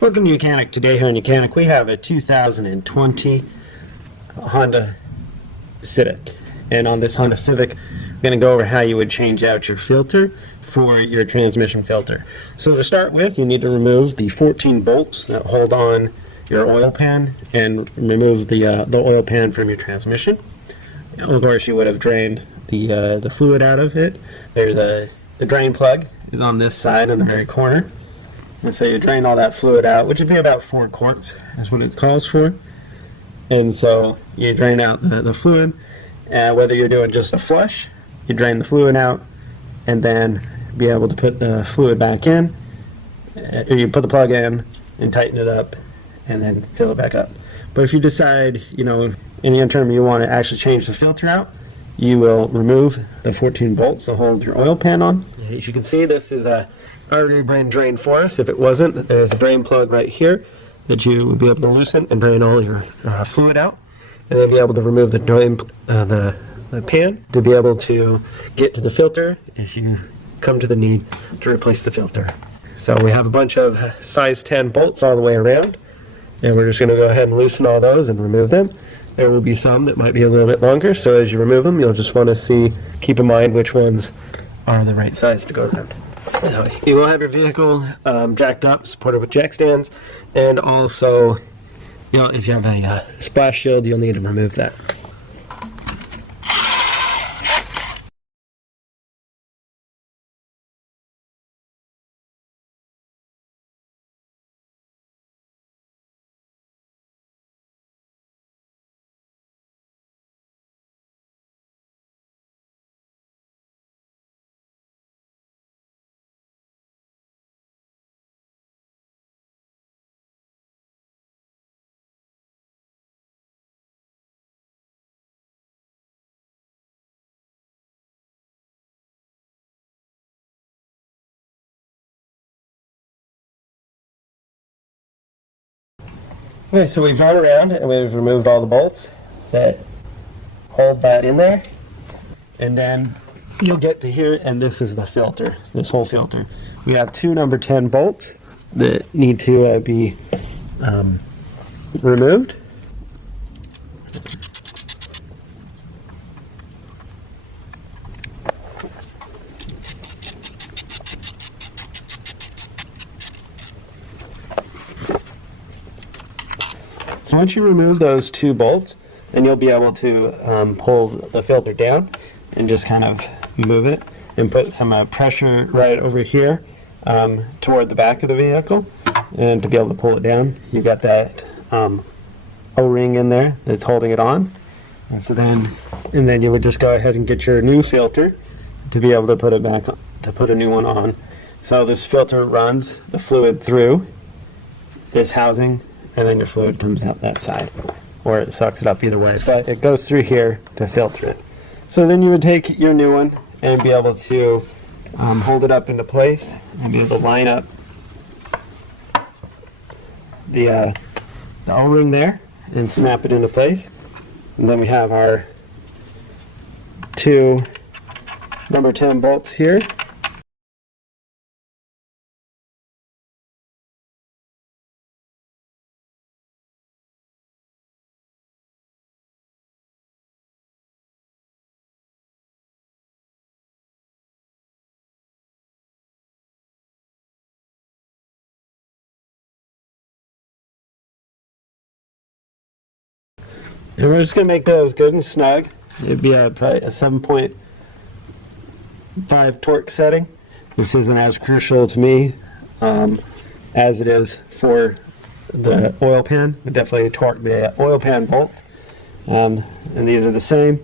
Welcome to YOUCANIC. Today here in YOUCANIC we have a 2020 Honda Civic. And on this Honda Civic, we're going to go over how you would change out your filter for your transmission filter. So to start with, you need to remove the 14 bolts that hold on your oil pan and remove the oil pan from your transmission. Of course, you would have drained the fluid out of it. There's the drain plug is on this side in the very corner. And so you drain all that fluid out, which would be about 4 quarts, is what it calls for. And so you drain out the fluid, whether you're doing just a flush, you drain the fluid out, and then be able to put the fluid back in, or you put the plug in and tighten it up, and then fill it back up. But if you decide, in the interim you want to actually change the filter out, you will remove the 14 bolts that hold your oil pan on. As you can see, this is already been drained for us. If it wasn't, there's a drain plug right here that you would be able to loosen and drain all your fluid out, and then be able to remove the pan to be able to get to the filter if you come to the need to replace the filter. So we have a bunch of size 10 bolts all the way around, and we're just going to go ahead and loosen all those and remove them. There will be some that might be a little bit longer, so as you remove them, you'll just want to keep in mind which ones are the right size to go around. So you will have your vehicle jacked up, supported with jack stands, and also, if you have a splash shield, you'll need to remove that. Okay, so we've gone around and we've removed all the bolts that hold that in there, and then you'll get to here, and this is the filter, this whole filter. We have 2 number 10 bolts that need to be removed. So once you remove those 2 bolts, then you'll be able to pull the filter down and just kind of move it and put some pressure right over here toward the back of the vehicle. And to be able to pull it down, you've got that O-ring in there that's holding it on. And so then you would just go ahead and get your new filter to be able to put it back, to put a new one on. So this filter runs the fluid through this housing, and then your fluid comes out that side, or it sucks it up either way, but it goes through here to filter it. So then you would take your new one and be able to hold it up into place and be able to line up the O-ring there and snap it into place. And then we have our 2 number 10 bolts here. And we're just going to make those good and snug. It'd be probably a 7.5 torque setting. This isn't as crucial to me as it is for the oil pan. We definitely torque the oil pan bolts. And these are the same.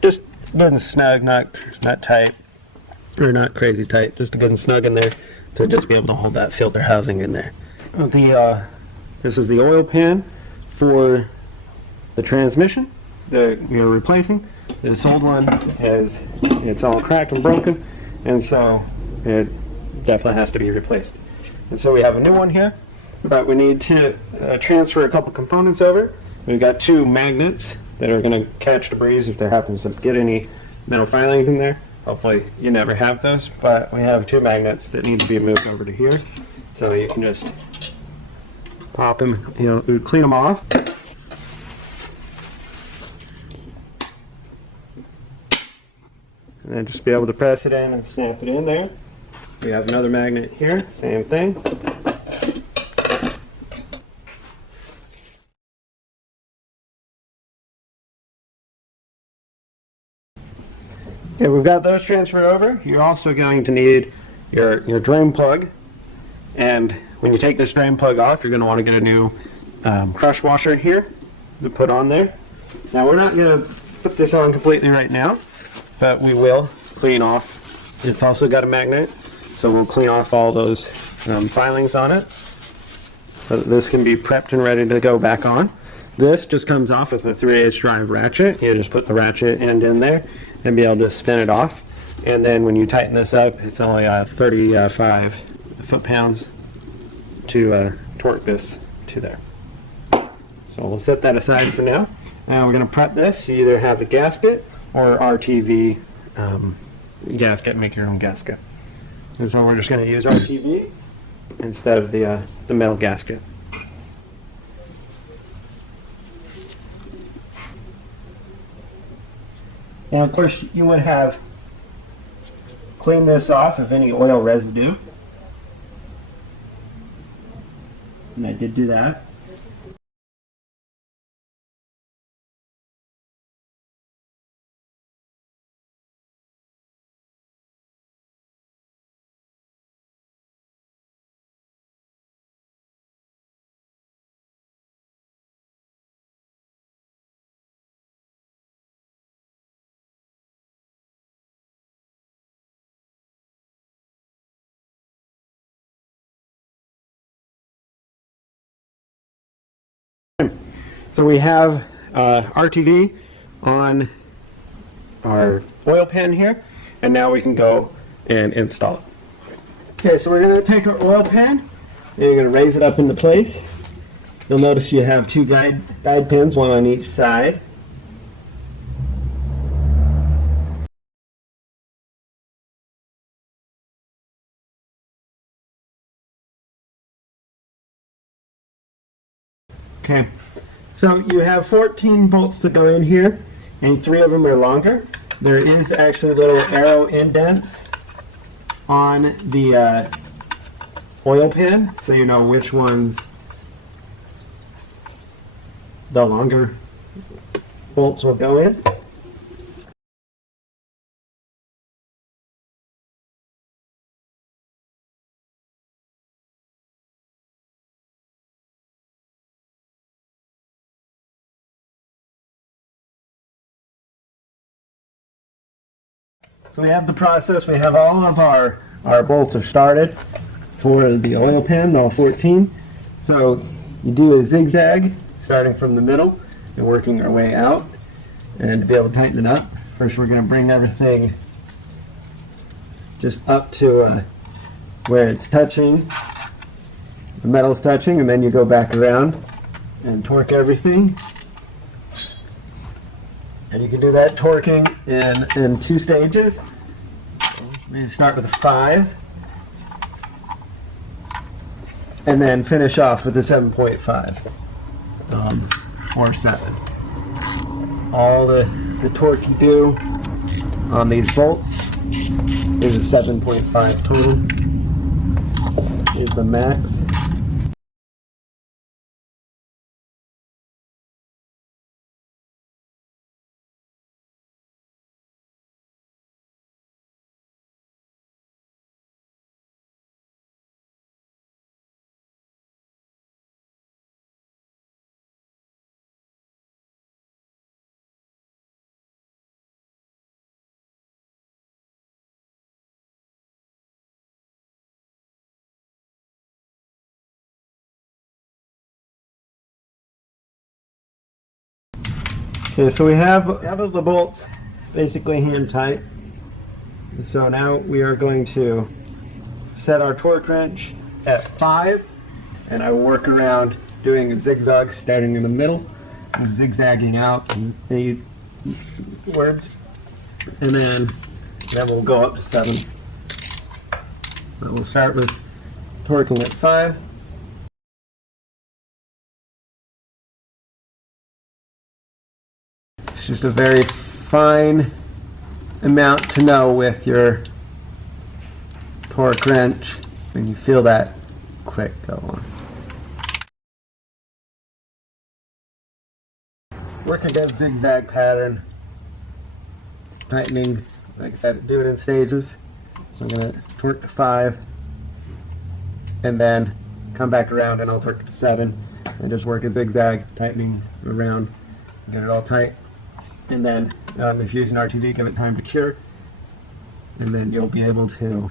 Just good and snug, not tight, or not crazy tight. Just good and snug in there to just be able to hold that filter housing in there. This is the oil pan for the transmission that we are replacing. This old one it's all cracked and broken, and so it definitely has to be replaced. And so we have a new one here, but we need to transfer a couple components over. We've got 2 magnets that are going to catch debris if there happens to get any metal filings in there. Hopefully you never have those, but we have 2 magnets that need to be moved over to here. So you can just pop them, you know, we clean them off. And then just be able to press it in and snap it in there. We have another magnet here, same thing. Okay, we've got those transferred over. You're also going to need your drain plug. And when you take this drain plug off, you're going to want to get a new crush washer here to put on there. Now we're not going to put this on completely right now, but we will clean off. It's also got a magnet, so we'll clean off all those filings on it. So this can be prepped and ready to go back on. This just comes off with a 3/8 drive ratchet. You just put the ratchet end in there and be able to spin it off. And then when you tighten this up, it's only 35 foot-pounds to torque this to there. So we'll set that aside for now. Now we're going to prep this. You either have a gasket or RTV gasket, make your own gasket. And so we're just going to use RTV instead of the metal gasket. Now, of course, you would have cleaned this off of any oil residue. And I did do that. So we have RTV on our oil pan here, and now we can go and install it. Okay, so we're going to take our oil pan, and you're going to raise it up into place. You'll notice you have two guide pins, one on each side. Okay. So you have 14 bolts that go in here, and 3 of them are longer. There is actually little arrow indents on the oil pan, so you know which ones the longer bolts will go in. So we have the process. We have all of our bolts are started for the oil pan, all 14. So you do a zigzag starting from the middle and working our way out. And to be able to tighten it up, first we're going to bring everything just up to where it's touching, the metal's touching, and then you go back around and torque everything. And you can do that torquing in 2 stages. Maybe start with a 5, and then finish off with a 7.5 or 7. That's all the torque you do on these bolts is a 7.5 total. Here's the max. Okay, so we have the bolts basically hand tight. So now we are going to set our torque wrench at 5, and I work around doing a zigzag starting in the middle and zigzagging out the words, and then we'll go up to 7. So we'll start with torquing at 5. just a very fine amount to know with your torque wrench when you feel that click go on. Work a good zigzag pattern, tightening, like I said, do it in stages. So I'm going to torque to 5 and then come back around and I'll torque to 7 and just work a zigzag, tightening around, get it all tight. And then if you're using RTV, give it time to cure, and then you'll be able to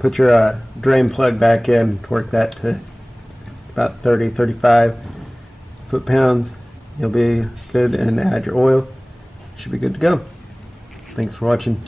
put your drain plug back in, torque that to about 30-35 foot-pounds. You'll be good, and add your oil. Should be good to go. Thanks for watching.